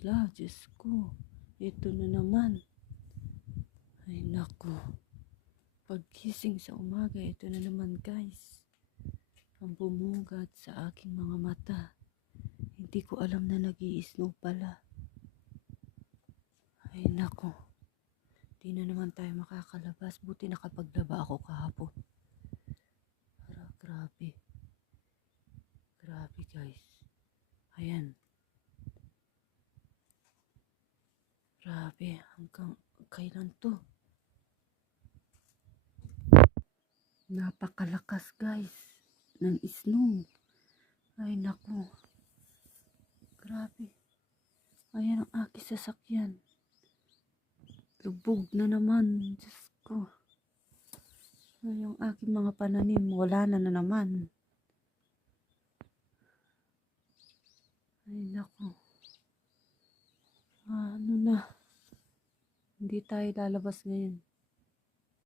La, Diyos ko. Ito na naman. Ay, nako. Pagkising sa umaga, ito na naman guys. Ang bumugad sa aking mga mata. Hindi ko alam na nag-i-snow pala. Ay, nako. Di na naman tayo makakalabas. Buti nakapaglaba ako kahapon. Grabe. Grabe guys. Ayan. Grabe. Hanggang kailan to? Napakalakas guys ng snow. Ay naku. Grabe. Ayan ang aking sasakyan. Lubog na naman. Diyos ko. Ay, yung aking mga pananim. Wala na naman. Ay naku. Ano na. Hindi tayo lalabas ngayon.